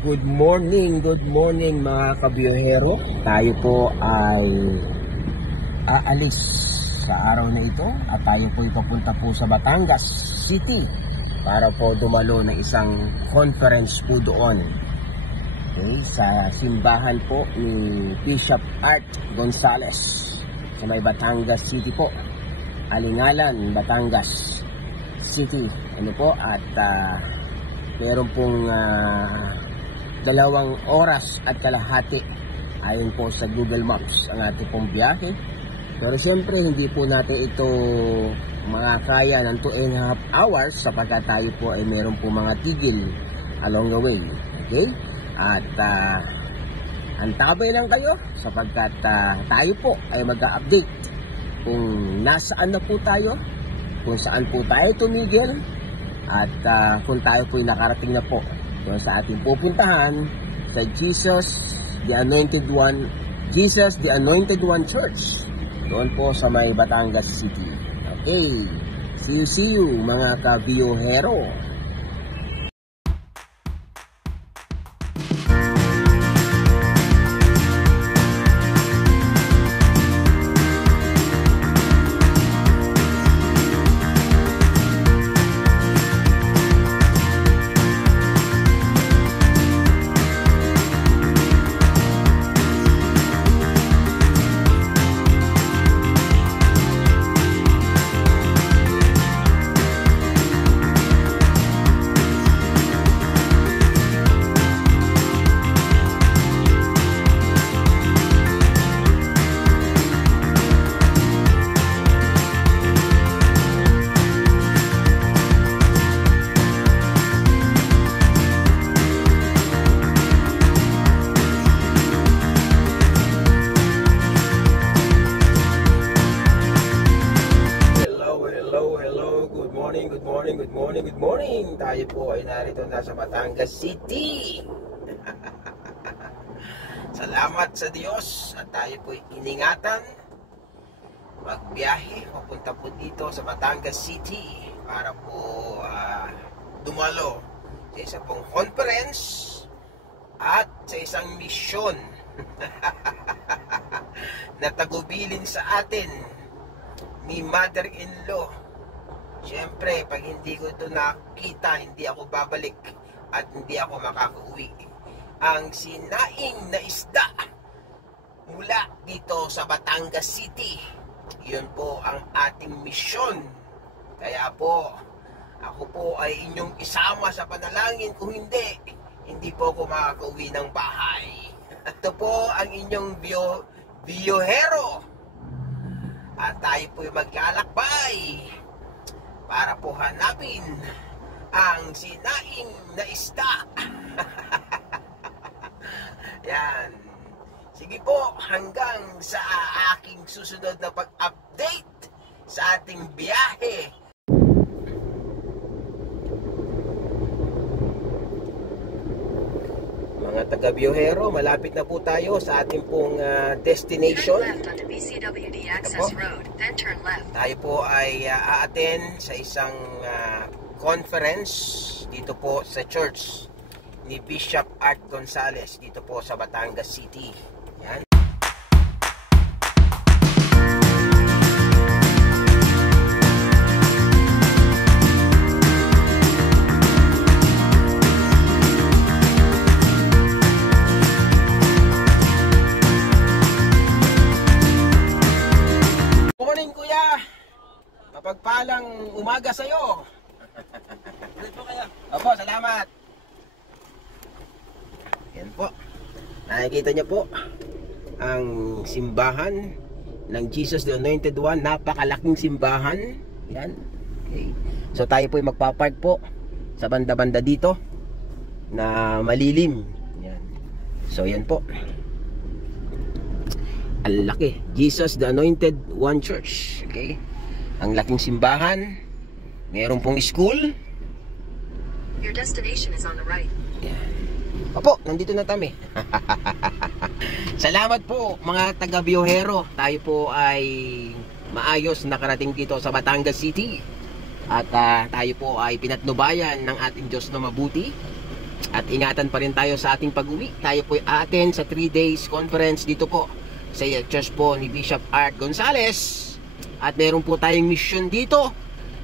Good morning mga kabiyahero. Tayo po ay aalis sa araw na ito at tayo po ipapunta po sa Batangas City para po dumalo na isang conference po doon. Okay, sa simbahan po ni Bishop Art Gonzales sa may Batangas City po. Alingalan, Batangas City. Ano po, at meron pong 2 oras at kalahati ayon po sa Google Maps ang ating pong biyahe. Pero siyempre hindi po natin ito makakaya ng 2.5 hours sapagkat tayo po ay meron po mga tigil along the way. Okay? At antabay lang kayo sapagkat tayo po ay mag-update kung nasaan na po tayo, kung saan po tayo tumigil, at kung tayo po ay nakarating na po doon sa ating pupuntahan sa Jesus the Anointed One Church doon po sa may Batangas City. Okay, see you mga kabiyahero. Good morning. Tayo po ay narito na sa Batangas City. Salamat sa Diyos at tayo po ay iningatan magbiyahe papunta po dito sa Batangas City para po dumalo sa isang pong conference at sa isang misyon na tagubilin sa atin ni mother-in-law. Siyempre, pag hindi ko ito nakita, hindi ako babalik at hindi ako makakauwi. Ang sinaing na isda mula dito sa Batangas City, yun po ang ating misyon. Kaya po, ako po ay inyong isama sa panalangin. Kung hindi po ako makakauwi ng bahay. Ito po ang inyong biyahero. At tayo po ay maglalakbay para po hanapin ang sinaing na isda. Yan. Sige po, hanggang sa aking susunod na pag-update sa ating biyahe. Mga taga-biyahero, malapit na po tayo sa ating pong destination. Tayo po ay a-attend sa isang conference dito po sa church ni Bishop Art Gonzales dito po sa Batangas City. Yan. Mapagpalang umaga sa'yo. Opo, salamat. Yan po. Nakikita niyo po ang simbahan ng Jesus the Anointed One. Napakalaking simbahan. Yan. Okay. So tayo po ay magpapark po sa banda-banda dito na malilim. Yan. So yan po. Ang laki. Jesus the Anointed One Church. Okay. Ang laking simbahan. Meron pong school. Your destination is on the right. Yan. Opo, nandito na kami. Salamat po mga taga-biyahero. Tayo po ay maayos nakarating dito sa Batangas City. At tayo po ay pinatnubayan ng ating Diyos na mabuti. At ingatan pa rin tayo sa ating pag-uwi. Tayo po attend sa 3 days conference dito po sa church po ni Bishop Art Gonzales. At meron po tayong mission dito.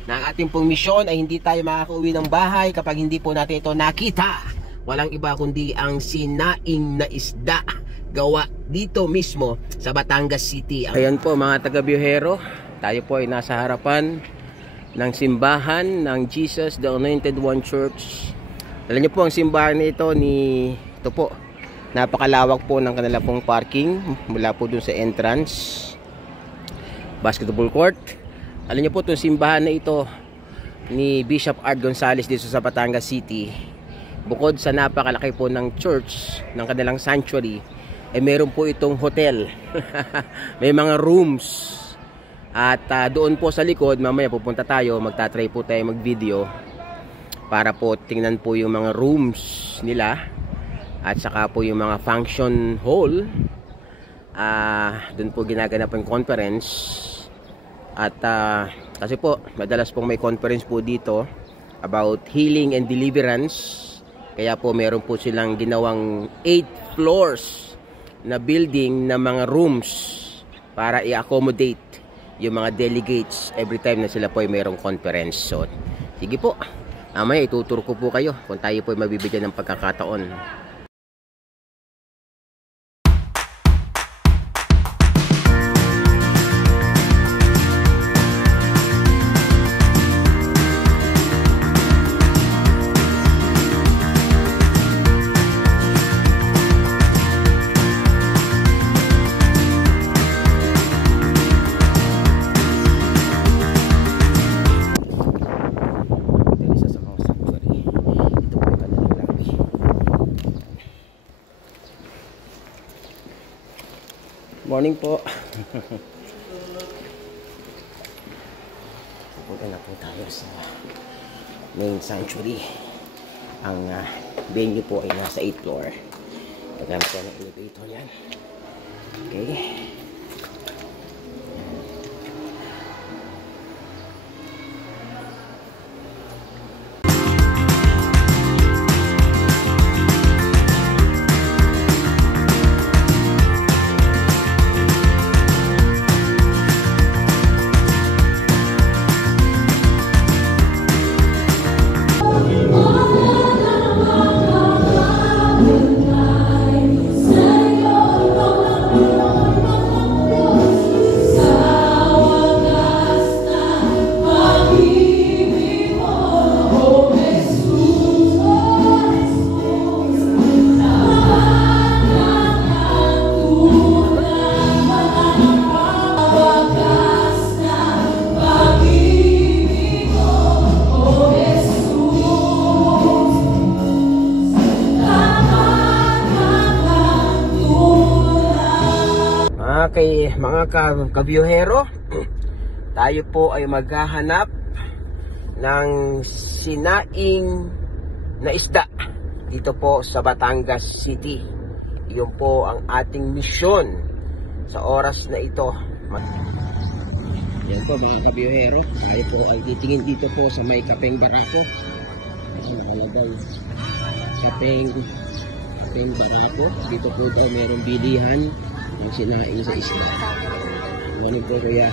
Na ang ating pong mission ay hindi tayo makakauwi ng bahay kapag hindi po natin ito nakita. Walang iba kundi ang sinaing na isda gawa dito mismo sa Batangas City. Ayan po mga taga-Biyahero, tayo po ay nasa harapan ng simbahan ng Jesus the Anointed One Church. Alam niyo po ang simbahan nito ito po, napakalawak po ng kanila pong parking mula po dun sa entrance, basketball court. Alam niyo po itong simbahan na ito ni Bishop Art Gonzales dito sa Batangas City, bukod sa napakalaki po ng church ng kanilang sanctuary, ay meron po itong hotel. May mga rooms. At doon po sa likod, mamaya pupunta tayo, magtatry po tayo mag-video para po tingnan po yung mga rooms nila at saka po yung mga function hall. Doon po ginaganap ang conference. At kasi po madalas pong may conference po dito about healing and deliverance, kaya po meron po silang ginawang 8 floors na building na mga rooms para i-accommodate yung mga delegates every time na sila po ay mayroong conference. So sige po, mamaya ituturo ko po kayo kung tayo po ay mabibigyan ng pagkakataon. Morning po. Punta na po tayo sa main sanctuary. Ang venue po ay nasa 8th floor. Paggamit ko ng elevator yan. Okay. Okay, mga kabiyahero, tayo po ay maghahanap ng sinaing na isda dito po sa Batangas City. Iyon po ang ating misyon sa oras na ito. Yan po mga kabiyahero, tayo po ay titingin dito po sa may Kapeng Barako. Nakalagay Kapeng Barako. Dito po daw mayroong bilihan ang sinaing sa isla. Ano po kuya?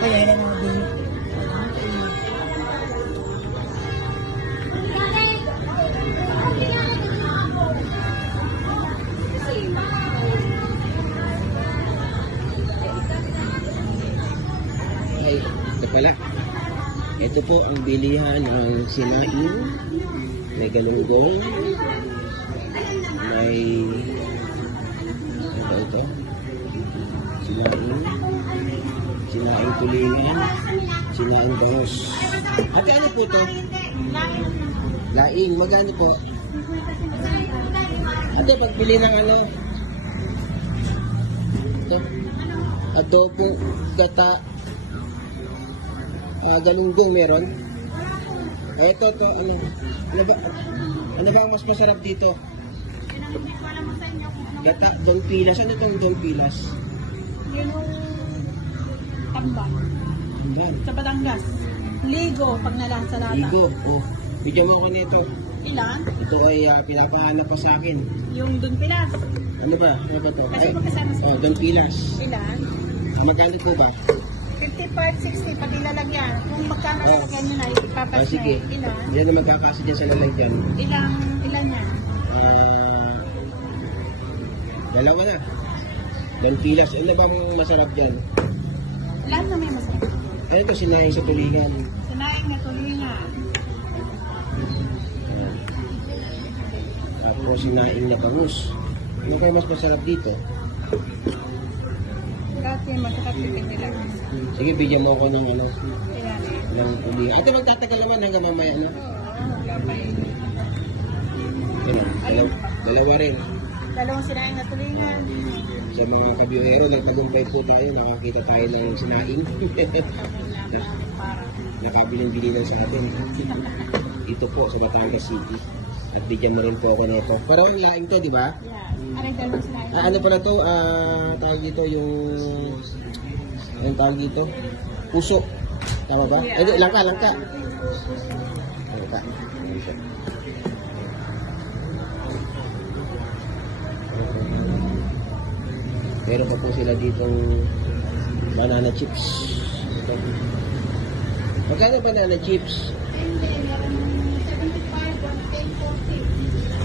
Kaya yan ang din. Ay, ito pala. Ito po ang bilihan ng sinaing. May galunggong. May ito sinaing tulingan, sinaing bangos. Ate, ano po to? Laing. Magano po? Ate, pagbili ng ano? Ito adobo gata, galunggong meron. Ito ano ba ang mas masarap dito? Gata, Don Pilas. Ano itong Don Pilas? Yun yung tambang. Tambang. Sa Batangas. Ligo, pag nalansa lata. Ligo. Oh, bigyan mo ako nito. Ilan? Ito ay pinapahanap pa sa akin. Yung dun pilas. Ano ba? Ano ba to? Kasi magkasama sa... Don Pilas. Ilan? Magkano po ba? 55, 60, pati lalagyan. Kung magkano Oh. lalagyan nyo na, ipapas Sige. na. Ilan? Yan na magkakasya dyan sa lalagyan. Ilan yan? Dalawa na. Don Pilas. Ano ba ang masarap dyan? Ilan na may masarap? Ano ito? Sinayang sa tulingan. Sanayin nga tuloy nga. Tapos sinaing na bangus. Ano kayo mas masarap dito? Dati magkakatitin nila. Sige, bigyan mo ako ng ano, Ilan eh. ng tulingan. Ate, magtatagal naman hanggang mamaya, ano? Wala pa yun. Dalawa rin. Dalawang sinayin na tulingan. Sa mga kabiyuhero, nagtagumpay po tayo. Nakakita tayo ng sinaing. Nakabiling-bilinan sa atin. Ito po sa Batangas City. At bigyan mo rin po ako ng ito. Pero ang laing to, di ba? Yeah. Aray, dalawang sinayin. Ano pala to? Tawag dito yung... Ang tawag dito? Puso. Tama ba? Langka. Langka. Meron pa po sila ditong banana chips. Ito. Magkano banana chips? Hindi, meron 75, 110,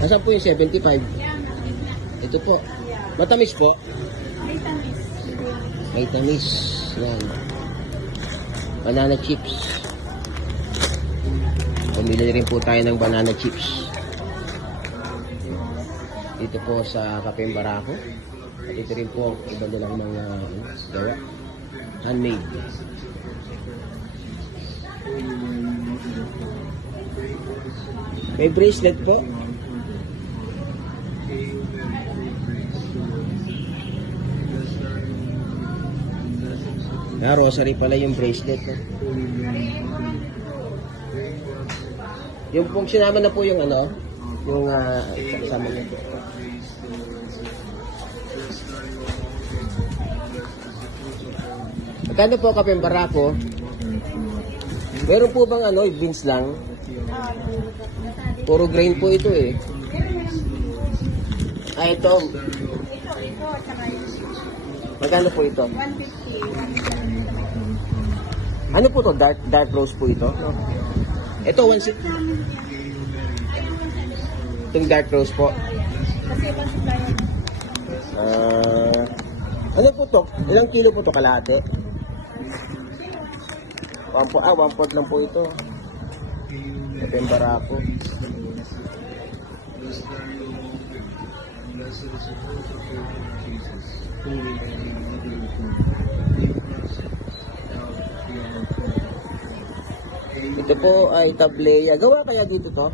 40. Nasaan po yung 75? Yan, ang gitna. Ito po. Yeah. Matamis po. May tamis. May tamis. Yan. Banana chips. Pumili rin po tayo ng banana chips. Dito po sa Kapeng Barako. At ito rin po ang iba nilang mga gawa. Handmade. May bracelet po. Rosary pala yung bracelet. No? Yung pong sinama na po yung ano, yung kasama niya. Magkano po Kapeng Barako? Meron po bang ano, beans lang? Puro grain po ito eh. Ito. Ito, tsaka yun. Magkano po ito? 150. Ano po to? Dark rose po ito? Ito, 160. Itong dark rose po. Kasi ibang supplier. Ano po to? Ilang kilo po to kalahati? 1 pot lang po ito. Kapeng Barako. Ito po ay tableya. Gawa kaya dito to?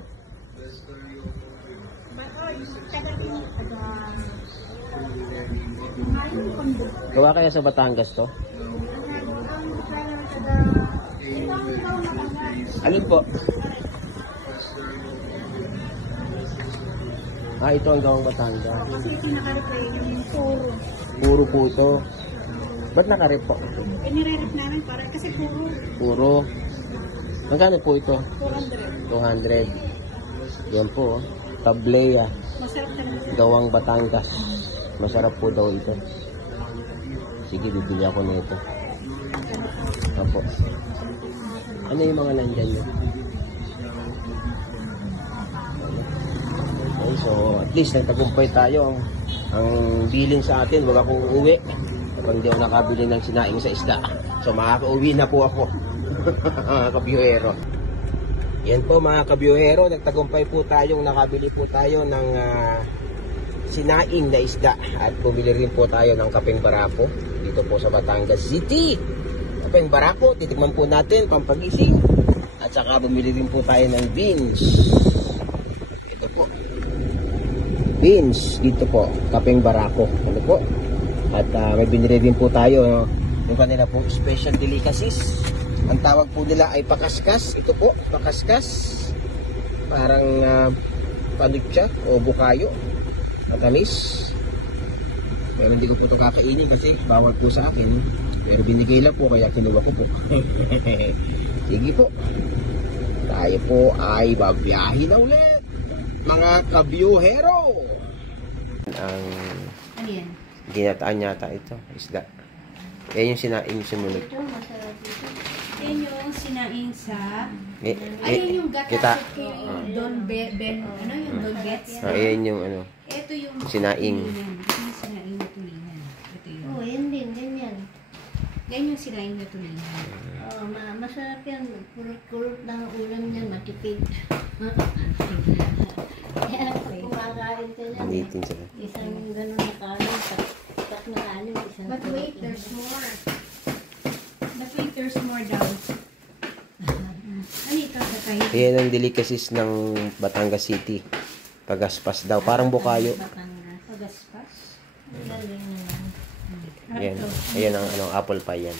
Gawa kaya sa Batangas to? Alin po? Ito ang gawang Batangas. Kasi ito nakarepay yung puro. Puro po ito. Ba't nakarep po? Nire-rep namin para kasi puro. Puro. Magkano po ito? 400. 200. Yan po. Tableya. Masarap talaga. Gawang Batangas. Masarap po daw ito. Sige, bibili ako nito. Apo. Ano yung mga nandyan nyo? Okay, so at least nagtagumpay tayo. Ang billing sa atin, wag akong uuwi kapag hindi ako nakabili ng sinaing sa isda. So makaka-uwi na po ako. Mga kabiyuhero. Yan po mga kabiyuhero, nagtagumpay po tayong nakabili po tayo ng sinaing na isda at bumili rin po tayo ng Kapeng Barako dito po sa Batangas City. Kapeng Barako, titikman po natin pampagising at saka bumili rin po tayo ng beans. Ito po. Beans dito po, Kapeng Barako. Ano po? At may binili din po tayo yung kanila pong special delicacies. Ang tawag po nila ay pakaskas. Ito po, pakaskas. Parang panutsa o bukayo. Matamis. Pero hindi ko po ito kakainin kasi bawal po sa akin. Pero binigay lang po kaya kinuha ko po. Sige po. Tayo po ay babiyahin na ulit. mga kabyuhero. Ang Ano yan? ginataan yata ito, isda. Yan yung sinaing sumunod. Ito, masarap ito. Yan yung sinaing sa... Eh, Ayun yung kita. gatas kay Don ano yung Don Gets. Ayan yung ano, Ito yung sinaing. tulingan. Ito yung sinaing na tulingan. Ito yun. Oh, yan din, ganyan. Yan yung sinaing na tulingan. Oh, masarap yan. Kulot-kulot ng ulam niyan, matipid. Kaya kumakain ka niyan. Umitin sila. Isang ganun na kanin, tak na kanin, isang But wait, kulot. there's more. But wait, there's more daw. Ano ito? Kakain? Yan ang delicacies ng Batangas City. Pagaspas daw, parang bukayo. Batangas. Pagaspas? Ang galing naman. Yan. Ayan ang ano, apple pie yan.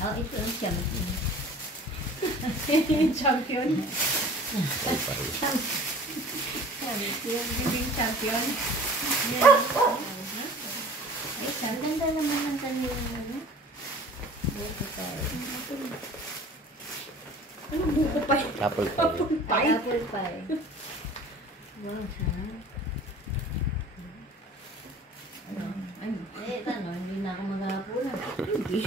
Oh, ito ang champion. Yung champion. Apple pie. Yung bibing champion. Yan. Ay, ang ganda naman ng kanila. Ano? Buko tayo. Ano buko pa yun? Apple pie. Pie? Apple pie. Wow, sarap. Ano? Eh, ano, hindi na ako maghahapunan. Hindi.